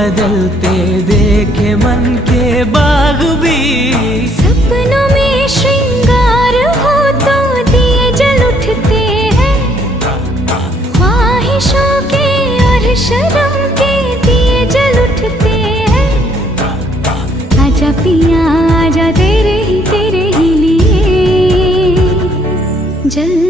बदलते देखे मन के बाग भी। सपनों में श्रृंगार हो तो दिए जल उठते हैं, ख्वाहिशों के और शर्म के दिए जल उठते हैं। आजा पिया आजा तेरे ही लिए जल